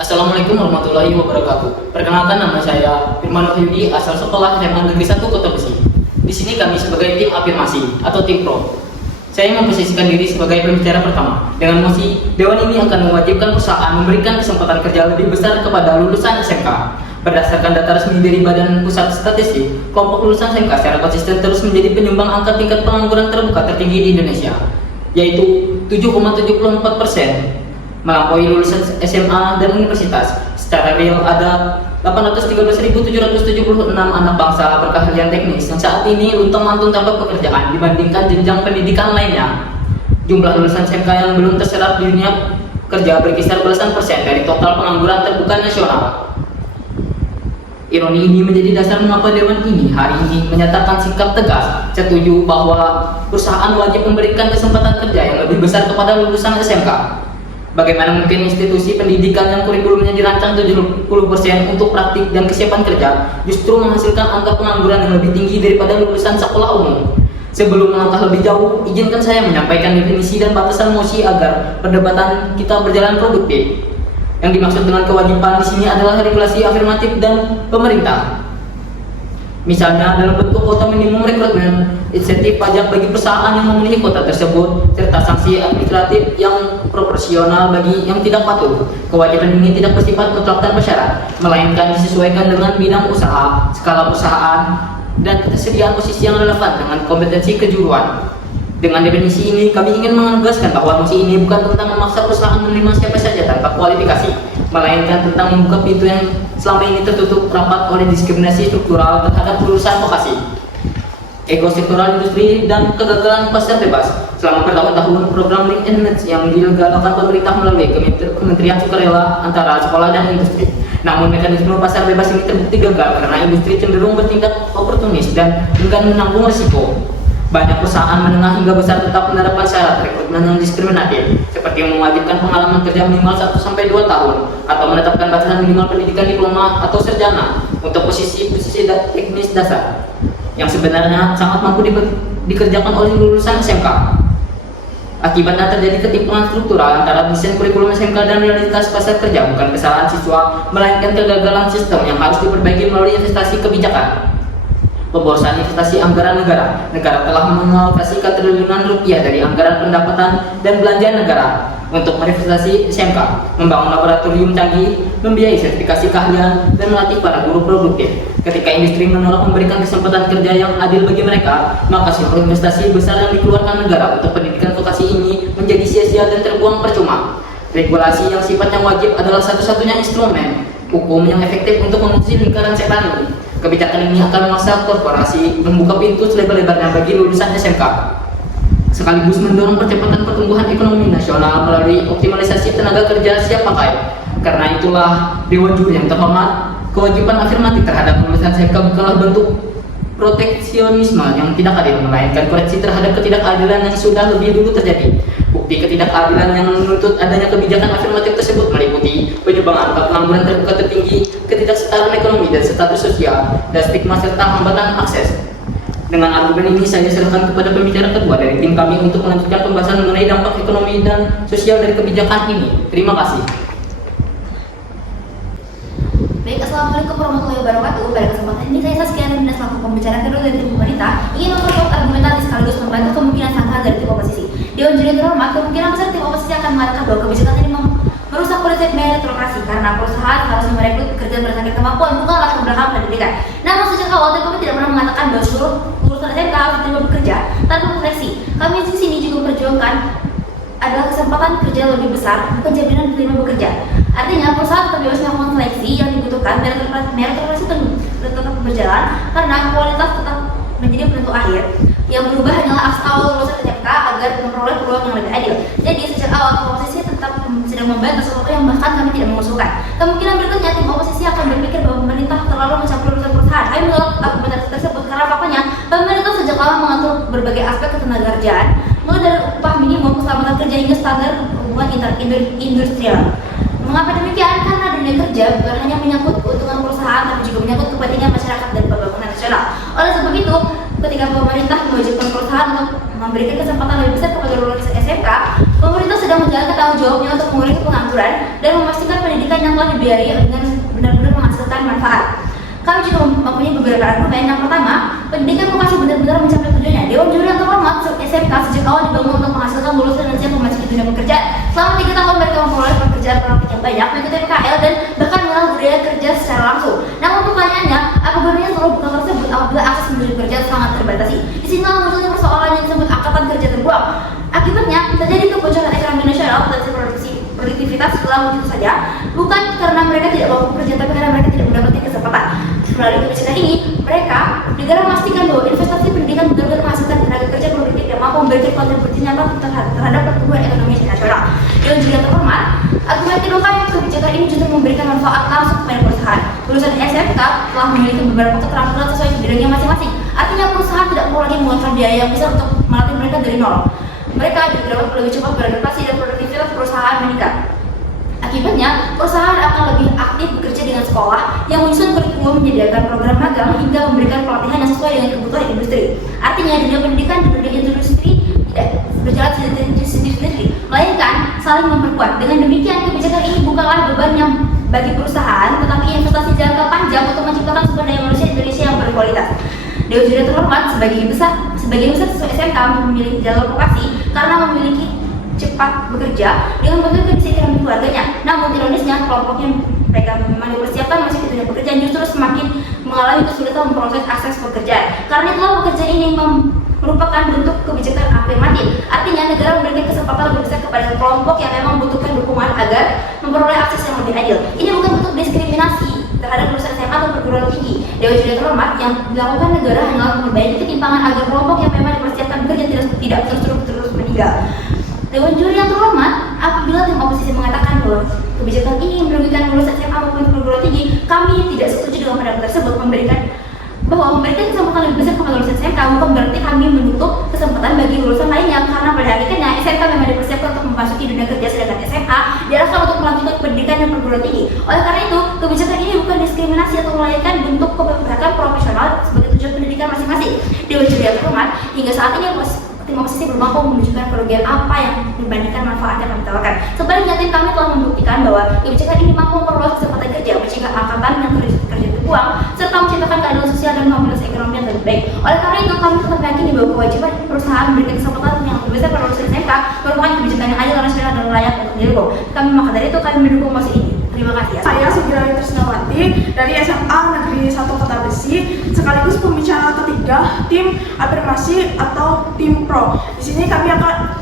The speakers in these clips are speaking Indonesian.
Assalamualaikum warahmatullahi wabarakatuh. Perkenalkan, nama saya Firman Wahyudi, asal sekolah SMA Negeri 1 Kota Besi. Di sini kami sebagai tim afirmasi atau tim pro. Saya memposisikan diri sebagai pembicara pertama. Dengan mosi, Dewan ini akan mewajibkan perusahaan memberikan kesempatan kerja lebih besar kepada lulusan SMK. Berdasarkan data resmi dari Badan Pusat Statistik, kelompok lulusan SMK secara konsisten terus menjadi penyumbang angka tingkat pengangguran terbuka tertinggi di Indonesia, yaitu 7,74%. Melampaui lulusan SMA dan universitas. Secara real ada 813.776 anak bangsa berkeahlian teknis yang saat ini luntang-lantung tanpa pekerjaan dibandingkan jenjang pendidikan lainnya. Jumlah lulusan SMK yang belum terserap di dunia kerja berkisar belasan persen dari total pengangguran terbuka nasional. Ironi ini menjadi dasar mengapa Dewan ini hari ini menyatakan sikap tegas setuju bahwa perusahaan wajib memberikan kesempatan kerja yang lebih besar kepada lulusan SMK. Bagaimana mungkin institusi pendidikan yang kurikulumnya dirancang 70% untuk praktik dan kesiapan kerja justru menghasilkan angka pengangguran yang lebih tinggi daripada lulusan sekolah umum? Sebelum melangkah lebih jauh, izinkan saya menyampaikan definisi dan batasan mosi agar perdebatan kita berjalan produktif. Yang dimaksud dengan kewajiban di sini adalah regulasi afirmatif dan pemerintah. Misalnya dalam bentuk kuota minimum rekrutmen, insentif pajak bagi perusahaan yang memenuhi kuota tersebut, serta sanksi administratif yang proporsional bagi yang tidak patuh. Kewajiban ini tidak bersifat mutlak tanpa syarat, melainkan disesuaikan dengan bidang usaha, skala perusahaan, dan ketersediaan posisi yang relevan dengan kompetensi kejuruan. Dengan definisi ini, kami ingin menegaskan bahwa mosi ini bukan tentang memaksa perusahaan menerima siapa saja tanpa kualifikasi, melainkan tentang membuka pintu yang selama ini tertutup rapat oleh diskriminasi struktural terhadap lulusan vokasi, ego sektoral industri, dan kegagalan pasar bebas. Selama bertahun-tahun, program Link and Match yang digalakkan pemerintah melalui Kementerian Sukarela antara sekolah dan industri. Namun mekanisme pasar bebas ini terbukti gagal karena industri cenderung bertindak oportunis dan enggan menanggung risiko. Banyak perusahaan menengah hingga besar tetap menerapkan syarat rekrutmen yang diskriminatif, seperti mewajibkan pengalaman kerja minimal 1-2 tahun, atau menetapkan batasan minimal pendidikan diploma atau sarjana untuk posisi-posisi teknis dasar, yang sebenarnya sangat mampu dikerjakan oleh lulusan SMK. Akibatnya terjadi ketimpangan struktural antara desain kurikulum SMK dan realitas pasar kerja, bukan kesalahan siswa, melainkan kegagalan sistem yang harus diperbaiki melalui investasi kebijakan. Pemborosan investasi anggaran negara. Negara telah mengalokasikan triliunan rupiah dari anggaran pendapatan dan belanja negara untuk berinvestasi SMK, membangun laboratorium canggih, membiayai sertifikasi keahlian, dan melatih para guru produktif. Ketika industri menolak memberikan kesempatan kerja yang adil bagi mereka, maka seluruh investasi besar yang dikeluarkan negara untuk pendidikan vokasi ini menjadi sia-sia dan terbuang percuma. Regulasi yang sifatnya wajib adalah satu-satunya instrumen hukum yang efektif untuk memutus lingkaran setan ini. Kebijakan ini akan memaksa korporasi membuka pintu selebar-lebarnya bagi lulusan SMK, sekaligus mendorong percepatan pertumbuhan ekonomi nasional melalui optimalisasi tenaga kerja siap pakai. Karena itulah, Dewan Juri yang terhormat, kewajiban afirmatif terhadap lulusan SMK bukanlah bentuk proteksionisme yang tidak adil, melainkan koreksi terhadap ketidakadilan yang sudah lebih dulu terjadi. Bukti ketidakadilan yang menuntut adanya kebijakan afirmatif tersebut meliputi penyumbang angka pengangguran terbuka tertinggi, ketidaksetaraan ekonomi dan status sosial, dan stigma serta hambatan akses. Dengan argumen ini, saya serahkan kepada pembicara kedua dari tim kami untuk melanjutkan pembahasan mengenai dampak ekonomi dan sosial dari kebijakan ini. Terima kasih. Baik, Assalamualaikum warahmatullahi wabarakatuh. Pada kesempatan ini saya Saskia Nurina selaku pembicara kedua dari tim pemerintah ingin memperkuat argumentasi sekaligus membantu kemungkinan sangkaan dari tim oposisi. Dewan Juri terhormat, kemungkinan besar tim oposisi akan mengatakan bahwa kebijakan ini merusak prinsip meritokrasi karena perusahaan harus merekrut pekerja berdasarkan kemampuan, bukan latar belakang pendidikan. Namun sejak awal tim kami tidak pernah mengatakan bahwa seluruh lulusan SMK harus diterima bekerja tanpa seleksi. Kami di sini juga memperjuangkan adalah kesempatan kerja lebih besar, bukan jaminan diterima bekerja. Artinya perusahaan tetap bebas melakukan seleksi yang dibutuhkan, meritokrasi tetap berjalan karena kualitas tetap menjadi penentu akhir. Yang berubah hanyalah asal lulusan SMK agar memperoleh peluang yang lebih adil. Jadi sejak awal oposisi tetap sedang membahas sesuatu yang bahkan kami tidak mengusulkan. Kemungkinan berikutnya tim oposisi akan berpikir bahwa pemerintah terlalu mencampuri urusan perusahaan. Kami menolak argumentasi tersebut karena faktanya pemerintah sejak awal mengatur berbagai aspek ketenagakerjaan, mulai dari upah minimum, keselamatan kerja hingga standar hubungan industrial. Mengapa demikian? Karena dunia kerja bukan hanya menyangkut keuntungan perusahaan, tapi juga menyangkut kepentingan masyarakat dan pembangunan nasional. Oleh sebab itu, ketika pemerintah mewajibkan perusahaan untuk memberikan kesempatan lebih besar kepada lulusan SMK, pemerintah sedang menjalankan tanggung jawabnya untuk mengurangi pengangguran dan memastikan pendidikan yang telah dibiayai dengan benar-benar menghasilkan manfaat. Kami juga mempunyai beberapa argumen. Yang pertama, pendidikan vokasi benar-benar mencapai tujuannya. Dewan Juri yang terhormat SMK sejak awal dibangun untuk menghasilkan lulusan dan siap memasuki dunia pekerjaan. Selama 3 tahun mereka memperoleh pekerjaan praktik yang banyak, mengikuti PKL dan bahkan mengenal budaya kerja secara langsung. Namun pertanyaannya, apa gunanya seluruh bekal tersebut apabila akses menuju kerja sangat terbatasi? Di sini munculnya persoalan yang disebut angkatan kerja terbuang. Akibatnya terjadi kebocoran ekonomi nasional dan produktivitas selama itu saja, bukan karena mereka tidak mau bekerja, tapi karena mereka tidak mendapatkan kesempatan. Melalui kebijakan ini, negara memastikan bahwa investasi pendidikan benar-benar menghasilkan tenaga kerja produktif yang mampu memberikan kontribusi nyata terhadap pertumbuhan ekonomi nasional. Dewan Juri yang terhormat, argumen kedua kami kebijakan ini justru memberikan manfaat langsung kepada perusahaan. Lulusan SMK telah memiliki beberapa keterampilan sesuai bidangnya masing-masing. Artinya perusahaan tidak perlu lagi mengeluarkan biaya yang besar untuk melatih mereka dari nol. Mereka juga dapat lebih cepat beradaptasi dan produktivitas perusahaan meningkat. Akibatnya, perusahaan akan lebih aktif bekerja dengan sekolah yang menyusun kurikulum, menyediakan program magang hingga memberikan pelatihan yang sesuai dengan kebutuhan industri. Artinya, dunia pendidikan dan dunia industri tidak berjalan sendiri-sendiri, melainkan saling memperkuat. Dengan demikian, kebijakan ini bukanlah beban yang bagi perusahaan, tetapi investasi jangka panjang untuk menciptakan sumber daya manusia Indonesia yang berkualitas. Dewan Juri terhormat, sebagai besar SMK memilih jalur vokasi karena memiliki cepat bekerja dengan bentuk kondisi ekonomi keluarganya. Namun ironisnya, kelompok yang mereka memang dipersiapkan masuk ke dunia pekerjaan justru semakin mengalami kesulitan memproses akses pekerjaan. Karena itulah pekerjaan ini merupakan bentuk kebijakan afirmatif. Artinya negara memberikan kesempatan lebih besar kepada kelompok yang memang membutuhkan dukungan agar memperoleh akses yang lebih adil. Ini bukan bentuk diskriminasi terhadap lulusan SMA atau perguruan tinggi. Dewan Juri terhormat, yang dilakukan negara hanyalah memperbaiki ketimpangan agar kelompok yang memang dipersiapkan bekerja tidak terus meninggal. Dewan Juri yang terhormat, apabila tim oposisi mengatakan bahwa kebijakan ini merugikan lulusan SMA maupun perguruan tinggi, kami tidak setuju dengan pendapat tersebut. Memberikan kesempatan lebih besar kepada lulusan SMK bukan berarti kami menutup kesempatan bagi lulusan lainnya, karena pada akhirnya SMK memang dipersiapkan untuk memasuki dunia kerja, sedangkan SMA diarahkan untuk melanjutkan pendidikan dan perguruan tinggi. Oleh karena itu, kebijakan ini bukan diskriminasi atau melainkan bentuk keberpihakan profesional sebagai tujuan pendidikan masing-masing. Dewan Juri yang terhormat, hingga saat ini tim oposisi belum mampu menunjukkan kerugian apa yang dibandingkan manfaat yang kami tawarkan. Sebaliknya, tim kami telah membuktikan bahwa kebijakan ini mampu memperluas kesempatan kerja, mencegah angkatan yang kerja terbuang, serta menciptakan keadilan sosial dan mobilitas ekonomi yang lebih baik. Oleh karena itu, kami tetap meyakini bahwa kewajiban perusahaan memberikan kesempatan yang lebih besar pada lulusan SMK merupakan kebijakan yang adil, nasional, dan layak untuk didukung. Maka dari itu kami mendukung mosi ini. Terima kasih. Saya Sugirani Trisnawati dari SMA Negeri 1 Kota Besi, sekaligus pembicara ketiga tim afirmasi atau tim pro. Di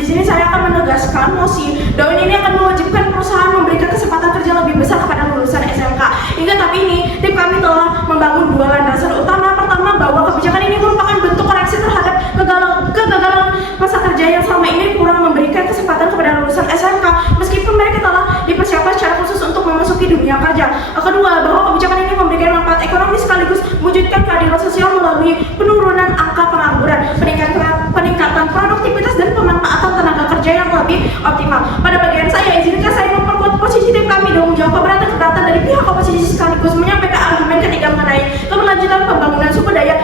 sini saya akan menegaskan mosi bahwa ini akan mewajibkan perusahaan memberikan kesempatan kerja lebih besar kepada lulusan SMK. Hingga tapi ini tim kami telah membangun 2 landasan utama. Pertama, bahwa kebijakan ini merupakan bentuk koreksi terhadap kegagalan masa kerja yang selama ini kurang memberikan kesempatan kepada lulusan SMK meskipun mereka telah dipersiapkan secara khusus untuk memasuki dunia kerja. Kedua, bahwa kebijakan ini memberikan manfaat ekonomi sekaligus mewujudkan keadilan sosial melalui penurunan angka pengangguran, peningkatan produktivitas dan pemanfaatan tenaga kerja yang lebih optimal. Pada bagian saya, izinkan saya memperkuat posisi tim kami dan menjawab keberatan dari pihak oposisi sekaligus menyampaikan argumen ketiga mengenai keberlanjutan pembangunan sumber daya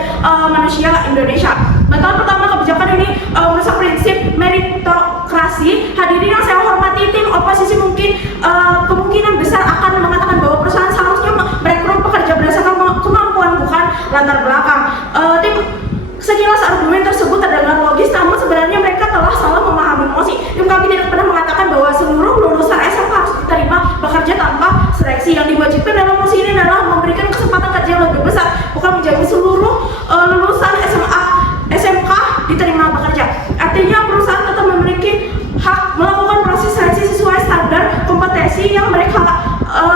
manusia Indonesia. Bantahan pertama, kebijakan ini merusak prinsip meritokrasi. Hadirin yang saya hormati, tim oposisi kemungkinan besar akan mengatakan bahwa perusahaan seharusnya merekrut pekerja berdasarkan kemampuan bukan latar belakang. Sekilas argumen tersebut terdengar logis, namun sebenarnya mereka telah salah memahami mosi. Tim kami tidak pernah mengatakan bahwa seluruh lulusan SMK harus diterima bekerja tanpa seleksi. Yang diwajibkan dalam mosi ini adalah memberikan kesempatan kerja yang lebih besar, bukan menjamin seluruh lulusan SMK diterima bekerja. Artinya perusahaan tetap memiliki hak melakukan proses seleksi sesuai standar kompetensi yang mereka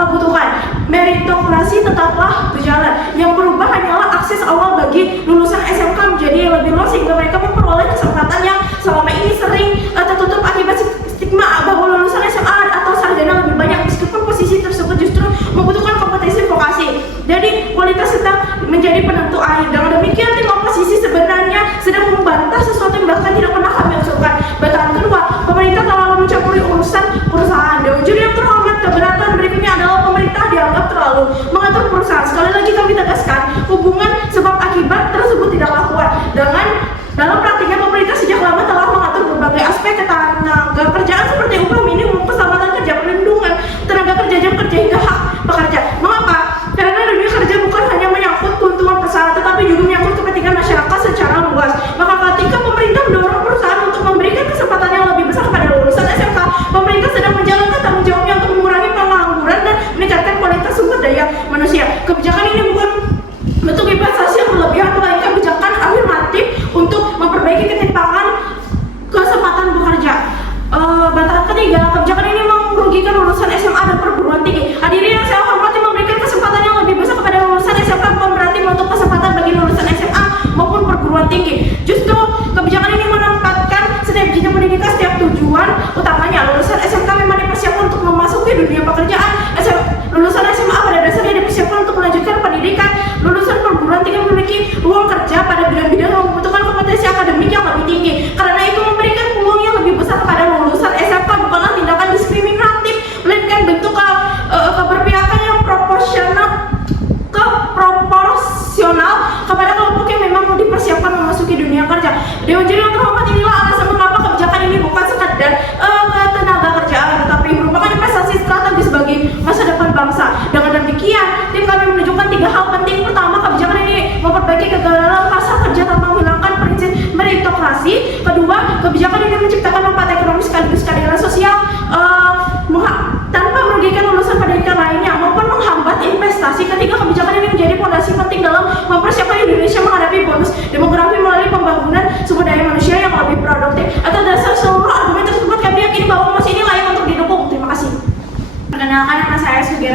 butuhkan. Meritokrasi tetaplah berjalan. Yang berubah hanyalah akses awal bagi lulusan SMK menjadi lebih luas sehingga mereka memperoleh kesempatan yang selama ini sering tertutup akibat stigma bahwa lulusan SMA atau sarjana lebih banyak, meskipun posisi tersebut justru membutuhkan kompetensi vokasi. Jadi kualitas tetap menjadi penentu akhir. Dengan demikian, tim oposisi sebenarnya sedang membantah sesuatu yang bahkan tidak pernah kami usulkan. Bantahan kedua, pemerintah terlalu mencampuri urusan perusahaan. Dewan Juri yang terhormat, keberatan berikutnya adalah pemerintah dianggap terlalu mengatur perusahaan. Sekali lagi kami tegaskan, hubungan sebab akibat tersebut tidaklah kuat. Dalam praktiknya, pemerintah sejak lama telah mengatur berbagai aspek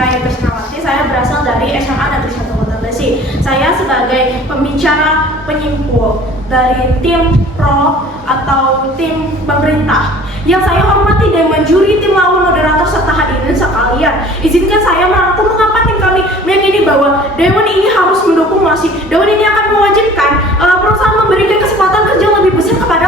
Nama yang Krisnawati, saya berasal dari SMA Negeri 1 Kota Bekasi. Saya sebagai pembicara penyimpul dari tim pro atau tim pemerintah. Yang saya hormati Dewan Juri, tim lawan, moderator, serta hadirin sekalian. Izinkan saya merangkum mengapa tim kami meyakini bahwa Dewan ini harus mendukung MASI. Dewan ini akan mewajibkan perusahaan memberikan kesempatan kerja lebih besar kepada